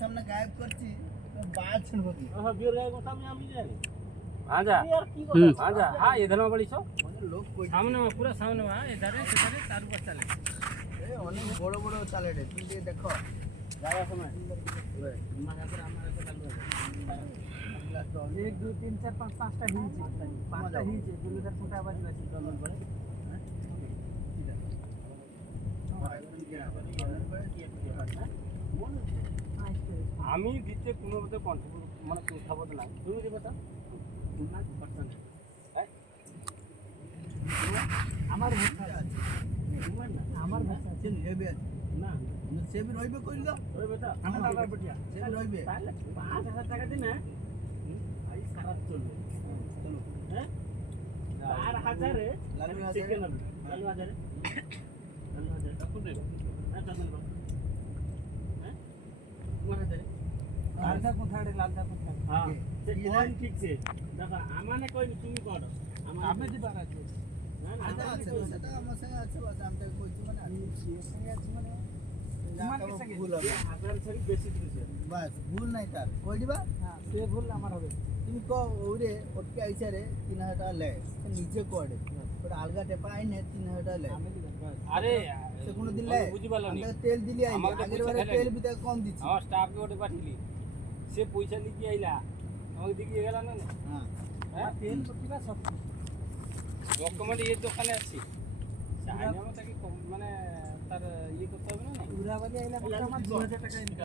সামনে গায়েব করছি बात सुनबो की हां बियर गाय को सामने आमी जाए हां जा यार की हां जा हां इधर में बड़ी छो लोग कोई सामने में पूरा सामने में इधर है तार पर चले ए অনেক বড় বড় চালে রে তুমি দিয়ে দেখো जाया समय माने पर हमारे को चालू है 1 2 3 4 5 5টা হিলছে 5টা হিলছে দুলদার ফোটা আওয়াজ আছে চলন পড়ে আমি দিতে কোনো মতে কন্ট্রিবিউট মানে উঠাবো না তুমি দিবে তো না পারছেন আমার ভরসা আছে আমার ভরসা আছে নেবে না সে भी রইবে কইল ওই বেটা আমি দাদা বটিয়া সে রইবে তাহলে 5000 টাকা দিন না ভাই খারাপ চলবে চলো হ্যাঁ 4000 এ লালু চিকেন হবে লালু 1000 লালু 1000 কত দেব হ্যাঁ চন্দন বাবু হ্যাঁ 2000 লালদা কোথাড়ে লালদা কোথাড়ে হ্যাঁ সে কোন ঠিক আছে দাদা আমানে কই তুমি কর আমি দিবার আছে না না আচ্ছা আছে সেটা আমার সঙ্গে আছে বাস আমি তাকে কইছি মানে আমি এর সঙ্গে আছে মানে তোমার কি সঙ্গে ভুল হবে হাজার ছাড়ি বেশি দিছে বাস ভুল নাই তার কই দিবা হ্যাঁ সে ভুল আমার হবে তুমি কো ওরে ওটকে আইছে রে 3000 টাকা লে সে নিজে কোড়ে ওটা আলগা টেপা আইনে 3000 টাকা লে আমি দিবার বাস আরে সে কোনো দিন লে বুঝি পারলানি আমি তেল দিলি আইলি আমাকে তো আগের পয়সা বারে খেলানি। তেল বিতে কম দিছি আমার স্টাফকে ওটা পাঠিলি সে পয়সা লিখে আইলা আমাকে দিকে গেল না হ্যাঁ হ্যাঁ তেল পটিবা সব ডকুমেন্ট এর দোকানে আছে চাইনা আমাকে মানে তার ইয়ে করতে হবে না উড়াবালি আইলা আমার 2000 টাকা